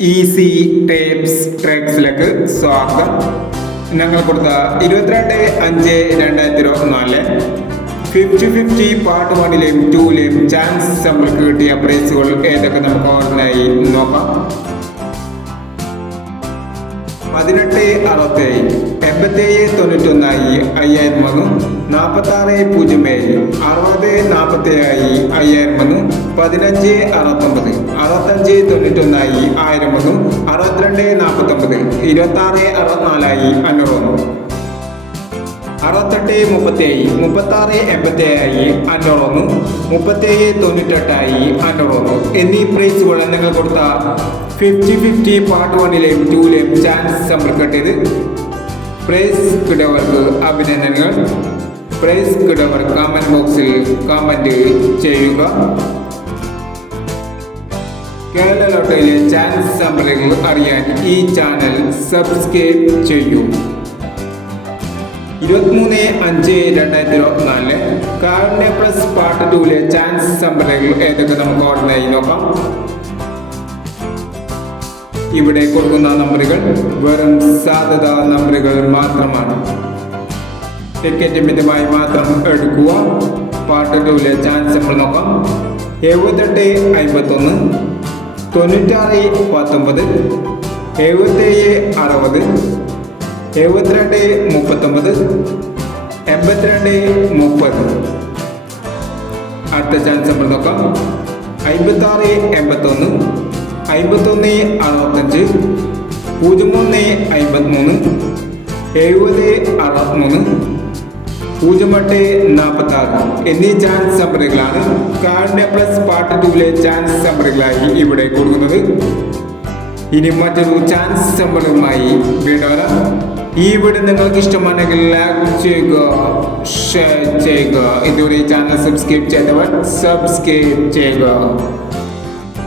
Easy tapes ട്രാക്സിലേക്ക് സ്വാഗതം. ഞങ്ങൾ കൊടുത്ത 22/5/2024 50-50 പാർട്ട് 1ലെയും 2ലെയും ചാൻസ് നമ്മൾക്ക് കിട്ടിയ പ്രൈസുകൾ ഏതൊക്കെ നമുക്ക് ഓർഡിനായി നോക്കാം. 18-67 87-91 5000 46-07 60-47 5000 15-69 65-91 1000 62-49 26-64 500 68-37 36-87 500 37-98 500 എന്നീ പ്രൈസുകൾ നിങ്ങൾ കൊടുത്ത 50-50 പാർട്ട് 1ലെയും 2ലെയും ചാൻസ് സമ്പർക്കട്ടത്. പ്രൈസ് കിട്ടിയവർക്ക് അഭിനന്ദനങ്ങൾ. പ്രൈസ് കിട്ടിയവർ കമന്റ് ബോക്സിൽ കമന്റ് ചെയ്യുക. കേരള ലോട്ടറിയിലെ ചാൻസ് സമ്പർക്കങ്ങൾ അറിയാൻ ഈ ചാനൽ സബ്സ്ക്രൈബ് ചെയ്യൂ. 23/5/2024 കാർഡിനെ പ്ലസ് പാർട്ട് 2ലെ ചാൻസ് സമ്പർക്കങ്ങൾ ഏതൊക്കെ നമുക്ക് ഓർഡിനായി നോക്കാം. ഇവിടെ കൊടുക്കുന്ന നമ്പറുകൾ വെറും സാധ്യത നമ്പറുകൾ മാത്രമാണ്. ടിക്കറ്റ് മിതമായി മാത്രം എടുക്കുക. പാർട്ട് 2ലെ ചാൻസ് നമ്മൾ നോക്കാം. 78-51 96-19 77-60 72-39 82-30. അടുത്ത ചാൻസ് നമ്മൾ നോക്കാം. 56-81 51-65 03-53 70-63 08-46 എന്നീ ചാൻസ് നമ്പറുകളാണ് കാർഡിന്റെ പ്ലസ് പാർട്ട് 2ലെ ചാൻസ് നമ്പറുകളായി ഇവിടെ കൊടുക്കുന്നത്. ഇനി മറ്റൊരു ചാൻസ് നമ്പറുമായി വീണ്ടും വരാം. ഈ വീഡിയോ നിങ്ങൾക്ക് ഇഷ്ടമാണെങ്കിൽ ലൈക്ക് ചെയ്യുക, ഷെയർ ചെയ്യുക. ഇതുവരെ ചാനൽ സബ്സ്ക്രൈബ് ചെയ്തവർ സബ്സ്ക്രൈബ് ചെയ്യുക.